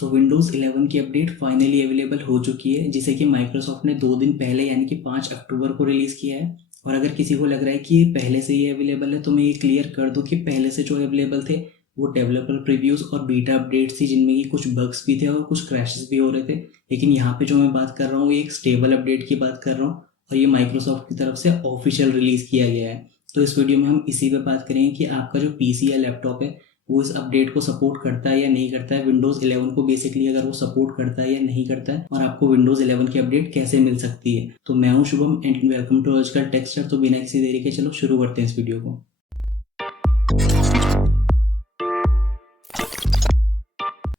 तो विंडोज़ 11 की update finally available हो चुकी है, जिसे कि माइक्रोसॉफ्ट ने 2 दिन पहले यानी कि 5 अक्टूबर को रिलीज़ किया है। और अगर किसी को लग रहा है कि ये पहले से ही अवेलेबल है, तो मैं ये क्लियर कर दूँ कि पहले से जो अवेलेबल थे वो डेवलपर प्रीव्यूज़ और बीटा अपडेट्स थी, जिनमें कि कुछ बग्स भी थे और कुछ क्रैशेस भी हो रहे थे। लेकिन यहाँ पे जो मैं बात कर रहा हूँ, ये एक स्टेबल अपडेट की बात कर रहा हूँ और ये माइक्रोसॉफ्ट की तरफ से ऑफिशियल रिलीज़ किया गया है। तो इस वीडियो में हम इसी पे बात करेंगे कि आपका जो पीसी या लैपटॉप है वो इस अपडेट को सपोर्ट करता है या नहीं करता है। विंडोज़ 11 को बेसिकली अगर वो सपोर्ट करता है या नहीं करता है, और आपको विंडोज़ 11 की अपडेट कैसे मिल सकती है। तो मैं हूं शुभम एंड वेलकम टू आजकल टेक्सचर। तो बिना किसी देरी के चलो शुरू करते हैं इस वीडियो को।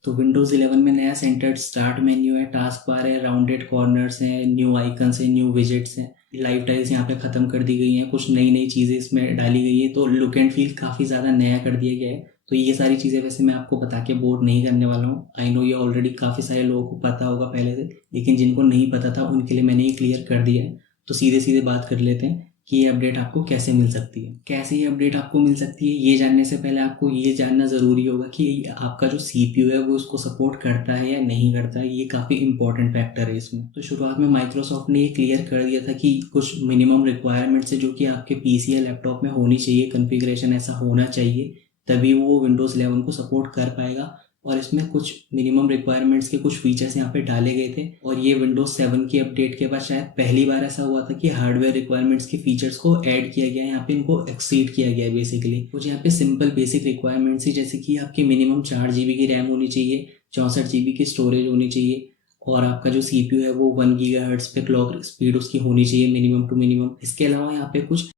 तो विंडोज़ 11 में नया सेंटर्ड स्टार्ट मेन्यू है, टास्क बार है, राउंडेड कॉर्नर्स हैं, न्यू आइकन्स हैं, न्यू विजेट्स हैं, लाइव टाइल्स यहाँ पे ख़त्म कर दी गई हैं, कुछ नई नई चीज़ें इसमें डाली गई है। तो लुक एंड फील काफ़ी ज़्यादा नया कर दिया गया है। तो ये सारी चीज़ें वैसे मैं आपको बता के बोर नहीं करने वाला हूँ। आई नो ये ऑलरेडी काफ़ी सारे लोगों को पता होगा पहले से, लेकिन जिनको नहीं पता था उनके लिए मैंने ये क्लियर कर दिया है। तो सीधे सीधे बात कर लेते हैं कि ये अपडेट आपको कैसे मिल सकती है। कैसे ये अपडेट आपको मिल सकती है, ये जानने से पहले आपको ये जानना ज़रूरी होगा कि आपका जो सीपीयू है वो उसको सपोर्ट करता है या नहीं करता है। ये काफ़ी इंपॉर्टेंट फैक्टर है इसमें। तो शुरुआत में माइक्रोसॉफ्ट ने ये क्लियर कर दिया था कि कुछ मिनिमम रिक्वायरमेंट्स है जो कि आपके पीसी या लैपटॉप में होनी चाहिए, कॉन्फ़िगरेशन ऐसा होना चाहिए, तभी वो विंडोज़ 11 को सपोर्ट कर पाएगा। और इसमें कुछ मिनिमम रिक्वायरमेंट्स के कुछ फीचर्स यहाँ पे डाले गए थे। और ये विंडोज़ 7 की अपडेट के बाद शायद पहली बार ऐसा हुआ था कि हार्डवेयर रिक्वायरमेंट्स के फीचर्स को ऐड किया गया है, यहाँ पे इनको एक्सीड किया गया है। बेसिकली कुछ यहाँ पे सिंपल बेसिक रिक्वायरमेंट्स ही, जैसे कि आपकी मिनिमम 4 GB की रैम होनी चाहिए, 64 GB की स्टोरेज होनी चाहिए, और आपका जो सीपीयू है वो 1 GHz पे क्लॉक स्पीड उसकी होनी चाहिए मिनिमम टू मिनिमम। इसके अलावा यहाँ पे कुछ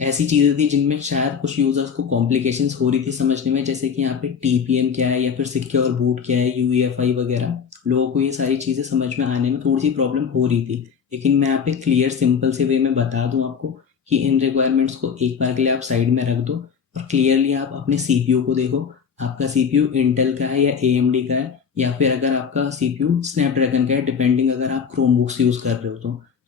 ऐसी चीज़ें थी जिनमें शायद कुछ यूज़र्स को कॉम्प्लिकेशंस हो रही थी समझने में, जैसे कि यहाँ पे टीपीएम क्या है या फिर सिक्योर बूट क्या है, यूईएफआई वगैरह। लोगों को ये सारी चीज़ें समझ में आने में थोड़ी सी प्रॉब्लम हो रही थी। लेकिन मैं यहाँ पे क्लियर सिंपल से वे में बता दूँ आपको कि इन रिक्वायरमेंट्स को एक बार के लिए आप साइड में रख दो और क्लियरली आप अपने सीपीयू को देखो। आपका सीपीयू इंटेल का है या एएमडी का है, या फिर अगर आपका सीपीयू स्नैपड्रैगन का है, डिपेंडिंग अगर आप क्रोमबुक्स यूज़ कर रहे हो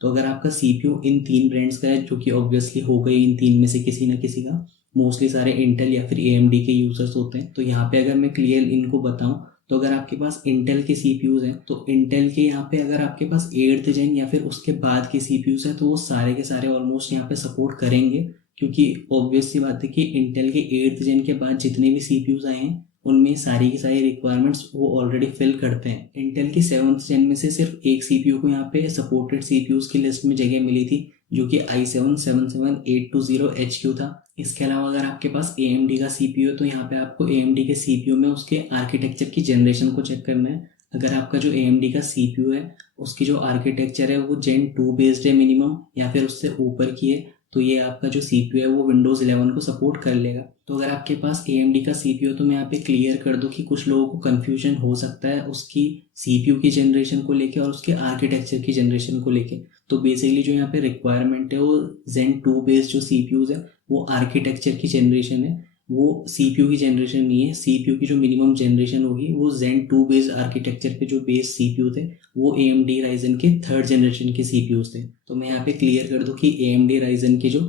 तो अगर आपका सीपीयू इन 3 ब्रांड्स का है, जो कि ऑब्वियसली हो गई इन 3 में से किसी ना किसी का, मोस्टली सारे इंटेल या फिर एएमडी के यूजर्स होते हैं। तो यहाँ पे अगर मैं क्लियर इनको बताऊं, तो अगर आपके पास इंटेल के सीपीयूज हैं तो इंटेल के यहाँ पे अगर आपके पास 8th जेन या फिर उसके बाद के सीपीयूज हैं तो वो सारे के सारे ऑलमोस्ट यहाँ पे सपोर्ट करेंगे। क्योंकि ऑब्वियस सी बात है कि इंटेल के 8th जेन के बाद जितने भी सीपीयूज आए हैं उनमें सारी की सारी रिक्वायरमेंट्स वो ऑलरेडी फिल करते हैं। इंटेल की 7th जेन में से सिर्फ एक सीपीयू को यहाँ पे सपोर्टेड सीपीयूज की लिस्ट में जगह मिली थी, जो कि i7-77820HQ था। इसके अलावा अगर आपके पास AMD का सीपीयू है तो यहाँ पे आपको AMD के सीपीयू में उसके आर्किटेक्चर की जनरेशन को चेक करना है। अगर आपका जो AMD का सीपीयू है उसकी जो आर्किटेक्चर है वो Gen 2 बेस्ड है मिनिमम, या फिर उससे ऊपर की है, तो ये आपका जो सीपीयू है वो विंडोज़ 11 को सपोर्ट कर लेगा। तो अगर आपके पास AMD का सीपीयू, तो मैं यहाँ पे क्लियर कर दूँ कि कुछ लोगों को कन्फ्यूजन हो सकता है उसकी सीपीयू की जनरेशन को लेके और उसके आर्किटेक्चर की जनरेशन को लेके। तो बेसिकली जो यहाँ पे रिक्वायरमेंट है वो Zen 2 बेस्ड जो सीपीयूज है वो आर्किटेक्चर की जनरेशन है, वो सीपीयू की जनरेशन नहीं है। सीपीयू की जो मिनिमम जनरेशन होगी वो Zen 2 बेस्ड आर्किटेक्चर पे जो बेस सीपीयू थे वो AMD Ryzen के 3rd जनरेशन के सीपीयूज थे। तो मैं यहाँ पे क्लियर कर दूँ कि AMD Ryzen के जो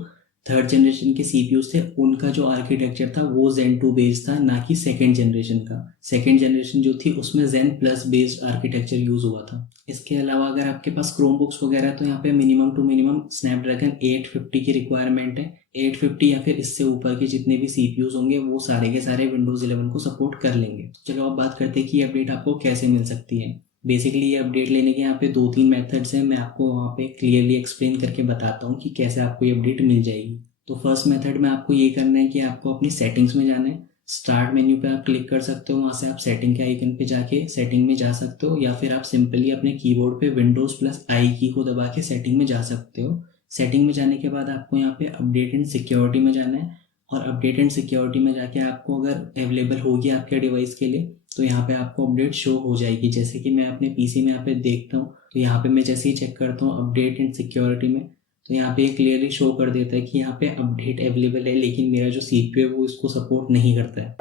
3rd जनरेशन के सीपीयूज थे उनका जो आर्किटेक्चर था वो Zen 2 बेस्ड था, ना कि 2nd जनरेशन का। 2nd जनरेशन जो थी उसमें Zen plus based architecture use हुआ था। इसके अलावा अगर आपके पास क्रोमबुक्स वगैरह तो यहाँ पे मिनिमम टू मिनिमम स्नैपड्रैगन 850 की रिक्वायरमेंट है। 850 या फिर इससे ऊपर के जितने भी सीपीयूज होंगे वो सारे के सारे विंडोज़ 11 को सपोर्ट कर लेंगे। चलो अब बात करते हैं कि ये अपडेट आपको कैसे मिल सकती है। बेसिकली ये अपडेट लेने के यहाँ पे 2-3 मेथड्स हैं, मैं आपको वहाँ पे क्लियरली एक्सप्लेन करके बताता हूँ कि कैसे आपको ये अपडेट मिल जाएगी। तो फर्स्ट मेथड में आपको ये करना है कि आपको अपनी सेटिंग्स में जाना है। स्टार्ट मेन्यू पे आप क्लिक कर सकते हो, वहाँ से आप सेटिंग के आइकन पे जाके सेटिंग में जा सकते हो, या फिर आप सिंपली अपने कीबोर्ड पे विंडोज़ प्लस आई की को दबा के सेटिंग में जा सकते हो। सेटिंग में जाने के बाद आपको यहाँ पे अपडेट एंड सिक्योरिटी में जाना है, और अपडेट एंड सिक्योरिटी में जाके आपको अगर अवेलेबल होगी आपके डिवाइस के लिए तो यहाँ पे आपको अपडेट शो हो जाएगी। जैसे कि मैं अपने पीसी में यहाँ पे देखता हूँ, तो यहाँ पे मैं जैसे ही चेक करता हूँ अपडेट एंड सिक्योरिटी में, तो यहाँ पे क्लियरली शो कर देता है कि यहाँ पे अपडेट अवेलेबल है, लेकिन मेरा जो सीपीयू है वो इसको सपोर्ट नहीं करता है।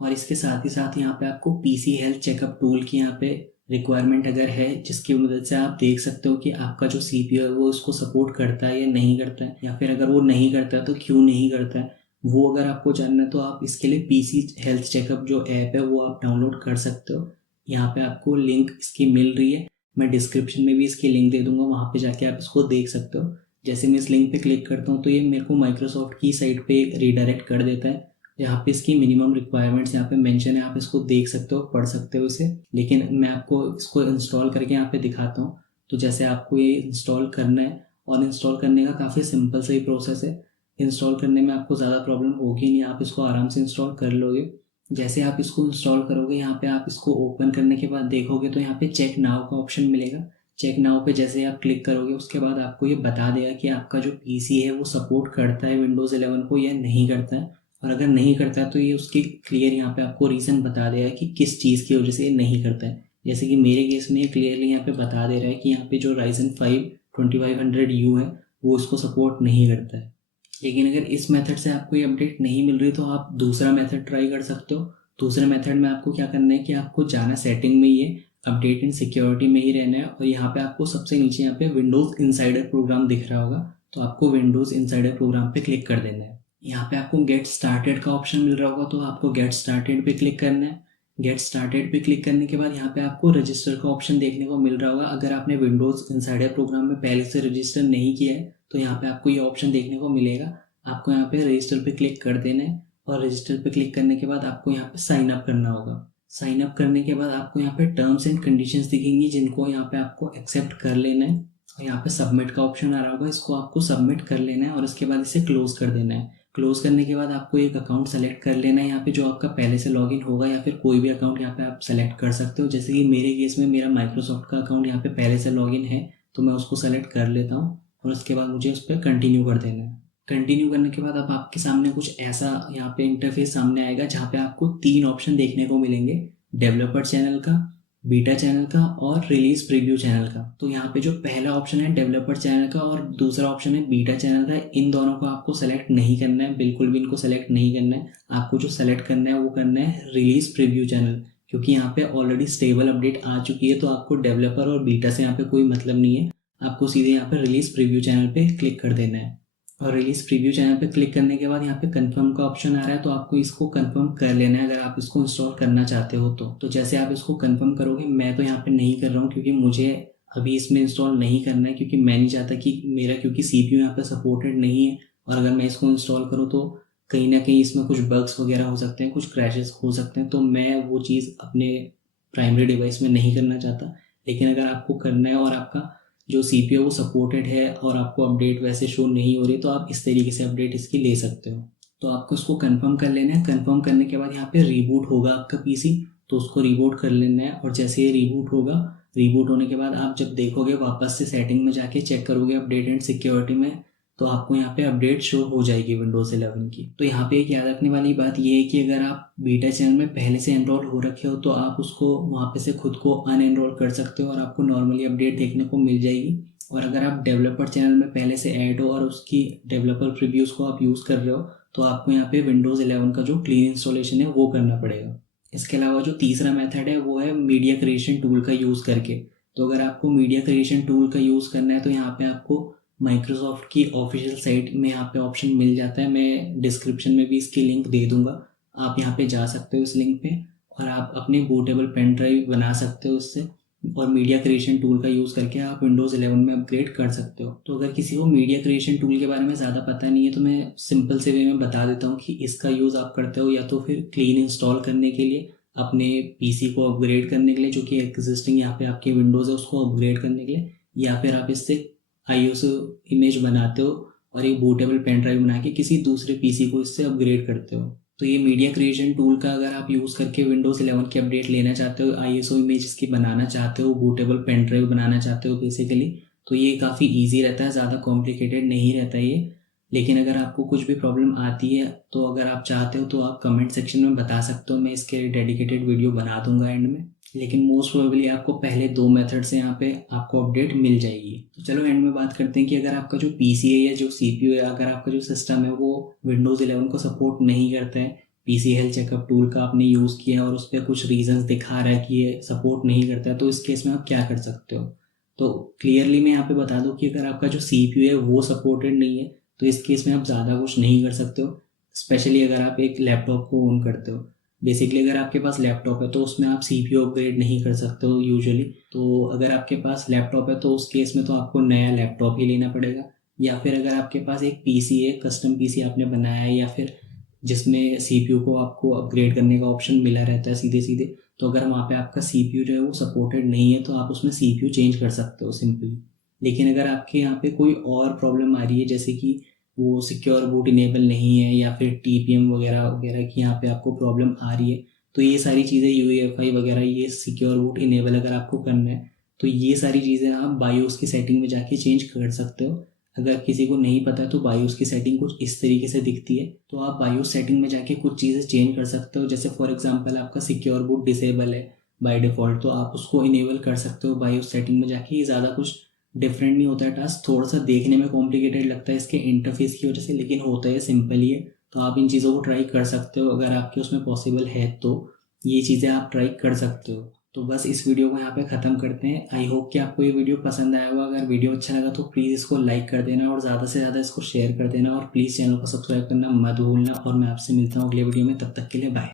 और इसके साथ ही साथ यहाँ पे आपको पीसी हेल्थ चेकअप टूल की यहाँ पे रिक्वायरमेंट अगर है, जिसकी मदद से आप देख सकते हो कि आपका जो सीपीयू है वो उसको सपोर्ट करता है या नहीं करता है, या फिर अगर वो नहीं करता है तो क्यों नहीं करता है। वो अगर आपको जानना है तो आप इसके लिए पीसी हेल्थ चेकअप जो ऐप है वो आप डाउनलोड कर सकते हो। यहाँ पे आपको लिंक इसकी मिल रही है, मैं डिस्क्रिप्शन में भी इसकी लिंक दे दूंगा, वहाँ पे जाके आप इसको देख सकते हो। जैसे मैं इस लिंक पे क्लिक करता हूँ तो ये मेरे को माइक्रोसॉफ्ट की साइट पे रीडायरेक्ट कर देता है। यहाँ पे इसकी मिनिमम रिक्वायरमेंट्स यहाँ पे मेंशन है, आप इसको देख सकते हो, पढ़ सकते हो इसे। लेकिन मैं आपको इसको इंस्टॉल करके यहाँ पे दिखाता हूँ। तो जैसे आपको ये इंस्टॉल करना है, और इंस्टॉल करने का काफ़ी सिंपल सा ही प्रोसेस है। इंस्टॉल करने में आपको ज़्यादा प्रॉब्लम होगी नहीं, आप इसको आराम से इंस्टॉल कर लोगे। जैसे आप इसको इंस्टॉल करोगे, यहाँ पे आप इसको ओपन करने के बाद देखोगे तो यहाँ पे चेक नाउ का ऑप्शन मिलेगा। चेक नाउ पे जैसे आप क्लिक करोगे उसके बाद आपको ये बता देगा कि आपका जो पीसी है वो सपोर्ट करता है विंडोज़ 11 को या नहीं करता है। और अगर नहीं करता है तो ये उसकी क्लियर यहाँ पे आपको रीज़न बता देगा कि किस चीज़ की वजह से ये नहीं करता है। जैसे कि मेरे केस में ये क्लियरली यहाँ पे बता दे रहा है कि यहाँ पे जो Ryzen 5 2500U है वो इसको सपोर्ट नहीं करता है। लेकिन अगर इस मेथड से आपको ये अपडेट नहीं मिल रही तो आप दूसरा मेथड ट्राई कर सकते हो। दूसरे मेथड में आपको क्या करना है कि आपको जाना सेटिंग में, ये अपडेट एंड सिक्योरिटी में ही रहना है, और यहाँ पे आपको सबसे नीचे यहाँ पे विंडोज़ इनसाइडर प्रोग्राम दिख रहा होगा, तो आपको विंडोज़ इनसाइडर प्रोग्राम पे क्लिक कर देना है। यहाँ पे आपको गेट स्टार्टेड का ऑप्शन मिल रहा होगा, तो आपको गेट स्टार्टेड पे क्लिक करना है। गेट स्टार्टेड पे क्लिक करने के बाद यहाँ पे आपको रजिस्टर का ऑप्शन देखने को मिल रहा होगा। अगर आपने विंडोज़ इनसाइडर प्रोग्राम में पहले से रजिस्टर नहीं किया है तो यहाँ पे आपको ये ऑप्शन देखने को मिलेगा। आपको यहाँ पे रजिस्टर पे क्लिक कर देना है, और रजिस्टर पे क्लिक करने के बाद आपको यहाँ पे साइन अप करना होगा। साइन अप करने के बाद आपको यहाँ पे टर्म्स एंड कंडीशंस दिखेंगी, जिनको यहाँ पे आपको एक्सेप्ट कर लेना है। और यहाँ पे सबमिट का ऑप्शन आ रहा होगा, इसको आपको सबमिट कर लेना है और उसके बाद इसे क्लोज कर देना है। क्लोज करने के बाद आपको एक अकाउंट सेलेक्ट कर लेना है यहाँ पे, जो आपका पहले से लॉगिन होगा, या फिर कोई भी अकाउंट यहाँ पे आप सेलेक्ट कर सकते हो। जैसे कि मेरे केस में मेरा माइक्रोसॉफ्ट का अकाउंट यहाँ पे पहले से लॉगिन है, तो मैं उसको सेलेक्ट कर लेता हूँ और उसके बाद मुझे उस पर कंटिन्यू कर देना है। कंटिन्यू करने के बाद अब आपके सामने कुछ ऐसा यहाँ पे इंटरफेस सामने आएगा, जहाँ पे आपको 3 ऑप्शन देखने को मिलेंगे, डेवलपर चैनल का, बीटा चैनल का और रिलीज प्रीव्यू चैनल का। तो यहाँ पे जो पहला ऑप्शन है डेवलपर चैनल का और दूसरा ऑप्शन है बीटा चैनल का, इन दोनों को आपको सेलेक्ट नहीं करना है, बिल्कुल भी इनको सेलेक्ट नहीं करना है। आपको जो सेलेक्ट करना है वो करना है रिलीज प्रीव्यू चैनल, क्योंकि यहाँ पे ऑलरेडी स्टेबल अपडेट आ चुकी है, तो आपको डेवलपर और बीटा से यहाँ पे कोई मतलब नहीं है। आपको सीधे यहाँ पे रिलीज प्रीव्यू चैनल पे क्लिक कर देना है। और रिलीज प्रीव्यू चैनल पे क्लिक करने के बाद यहाँ पे कंफर्म का ऑप्शन आ रहा है, तो आपको इसको कंफर्म कर लेना है अगर आप इसको इंस्टॉल करना चाहते हो तो जैसे आप इसको कंफर्म करोगे, मैं तो यहाँ पे नहीं कर रहा हूँ क्योंकि मुझे अभी इसमें इंस्टॉल नहीं करना है, क्योंकि मैं नहीं चाहता कि मेरा, क्योंकि CPU यहाँ पे सपोर्टेड नहीं है, और अगर मैं इसको इंस्टॉल करूँ तो कहीं ना कहीं इसमें कुछ बग्स वगैरह हो सकते हैं, कुछ क्रैशेस हो सकते हैं, तो मैं वो चीज़ अपने प्राइमरी डिवाइस में नहीं करना चाहता। लेकिन अगर आपको करना है और आपका जो CPU है वो सपोर्टेड है और आपको अपडेट वैसे शो नहीं हो रही, तो आप इस तरीके से अपडेट इसकी ले सकते हो। तो आपको इसको कंफर्म कर लेना है। कंफर्म करने के बाद यहाँ पे रीबूट होगा आपका PC, तो उसको रीबूट कर लेना है। और जैसे ये रीबूट होगा, रीबूट होने के बाद आप जब देखोगे वापस से सेटिंग में जाके चेक करोगे अपडेट एंड सिक्योरिटी में, तो आपको यहाँ पे अपडेट शो हो जाएगी विंडोज़ 11 की। तो यहाँ पे एक याद रखने वाली बात ये है कि अगर आप बीटा चैनल में पहले से एनरोल हो रखे हो तो आप उसको वहाँ पे से खुद को अनएनरोल कर सकते हो और आपको नॉर्मली अपडेट देखने को मिल जाएगी। और अगर आप डेवलपर चैनल में पहले से ऐड हो और उसकी डेवलपर प्रीव्यूज को आप यूज़ कर रहे हो, तो आपको यहाँ पे विंडोज़ 11 का जो क्लीन इंस्टॉलेशन है वो करना पड़ेगा। इसके अलावा जो तीसरा मेथड है वो है मीडिया क्रिएशन टूल का यूज़ करके। तो अगर आपको मीडिया क्रिएशन टूल का यूज़ करना है तो यहाँ पे आपको माइक्रोसॉफ्ट की ऑफिशियल साइट में यहाँ पे ऑप्शन मिल जाता है, मैं डिस्क्रिप्शन में भी इसकी लिंक दे दूंगा, आप यहाँ पे जा सकते हो इस लिंक पे और आप अपने बूटेबल पेन ड्राइव बना सकते हो उससे, और मीडिया क्रिएशन टूल का यूज़ करके आप विंडोज़ 11 में अपग्रेड कर सकते हो। तो अगर किसी को मीडिया क्रिएशन टूल के बारे में ज़्यादा पता नहीं है तो मैं सिंपल से वे में बता देता हूँ कि इसका यूज़ आप करते हो या तो फिर क्लीन इंस्टॉल करने के लिए, अपने PC को अपग्रेड करने के लिए, जो कि एग्जिस्टिंग यहाँ पे आपके विंडोज़ है उसको अपग्रेड करने के लिए, या फिर आप इससे ISO इमेज बनाते हो और एक बूटेबल पेन ड्राइव बना के किसी दूसरे PC को इससे अपग्रेड करते हो। तो ये मीडिया क्रिएशन टूल का अगर आप यूज़ करके विंडोज़ 11 की अपडेट लेना चाहते हो, ISO इमेज इसकी बनाना चाहते हो, बूटेबल पेन ड्राइव बनाना चाहते हो बेसिकली, तो ये काफ़ी ईजी रहता है, ज़्यादा कॉम्प्लिकेटेड नहीं रहता ये। लेकिन अगर आपको कुछ भी प्रॉब्लम आती है तो अगर आप चाहते हो तो आप कमेंट सेक्शन में बता सकते हो, मैं इसके डेडिकेटेड वीडियो बना दूंगा एंड में। लेकिन मोस्ट प्रोबेबली आपको पहले 2 मेथड से यहाँ पे आपको अपडेट मिल जाएगी। तो चलो एंड में बात करते हैं कि अगर आपका जो PC है या जो CPU है, अगर आपका जो सिस्टम है वो विंडोज़ 11 को सपोर्ट नहीं करता है, PC हेल्थ चेकअप टूल का आपने यूज़ किया और उस पर कुछ रीजंस दिखा रहा है कि ये सपोर्ट नहीं करता है, तो इस केस में आप क्या कर सकते हो। तो क्लियरली मैं यहाँ पे बता दूँ कि अगर आपका जो CPU है वो सपोर्टेड नहीं है तो इस केस में आप ज़्यादा कुछ नहीं कर सकते हो। स्पेशली अगर आप एक लैपटॉप को ओन करते हो। बेसिकली अगर आपके पास लैपटॉप है तो उसमें आप सीपीयू अपग्रेड नहीं कर सकते हो यूजुअली। तो अगर आपके पास लैपटॉप है तो उस केस में तो आपको नया लैपटॉप ही लेना पड़ेगा, या फिर अगर आपके पास एक पीसी है, कस्टम पीसी आपने बनाया है, या फिर जिसमें सीपीयू को आपको अपग्रेड करने का ऑप्शन मिला रहता है सीधे सीधे, तो अगर वहाँ पे आपका सीपीयू जो है वो सपोर्टेड नहीं है तो आप उसमें सीपीयू चेंज कर सकते हो सिंपली। लेकिन अगर आपके यहाँ पे कोई और प्रॉब्लम आ रही है, जैसे कि वो सिक्योर बूट इनेबल नहीं है, या फिर टीपीएम वगैरह वगैरह की यहाँ पे आपको प्रॉब्लम आ रही है, तो ये सारी चीज़ें यूईएफआई वगैरह, ये सिक्योर बूट इनेबल अगर आपको करना है तो ये सारी चीज़ें आप बायोस की सेटिंग में जाके चेंज कर सकते हो। अगर किसी को नहीं पता तो बायोस की सेटिंग कुछ इस तरीके से दिखती है, तो आप बायोस सेटिंग में जाके कुछ चीज़ें चेंज कर सकते हो। जैसे फॉर एग्जांपल आपका सिक्योर बूट डिसेबल है बाय डिफ़ॉल्ट, तो आप उसको इनेबल कर सकते हो बायोस सेटिंग में जाके। ये ज़्यादा कुछ डिफरेंट नहीं होता है टास्क, थोड़ा सा देखने में कॉम्प्लिकेटेड लगता है इसके इंटरफेस की वजह से, लेकिन होता है सिंपल ही है। तो आप इन चीज़ों को ट्राई कर सकते हो अगर आपके उसमें पॉसिबल है तो ये चीज़ें आप ट्राई कर सकते हो। तो बस इस वीडियो को यहाँ पे ख़त्म करते हैं। आई होप कि आपको ये वीडियो पसंद आया होगा। अगर वीडियो अच्छा लगा तो प्लीज़ इसको लाइक कर देना और ज़्यादा से ज़्यादा इसको शेयर कर देना, और प्लीज़ चैनल को सब्सक्राइब करना मत भूलना। और मैं आपसे मिलता हूँ अगले वीडियो में, तब तक के लिए बाय।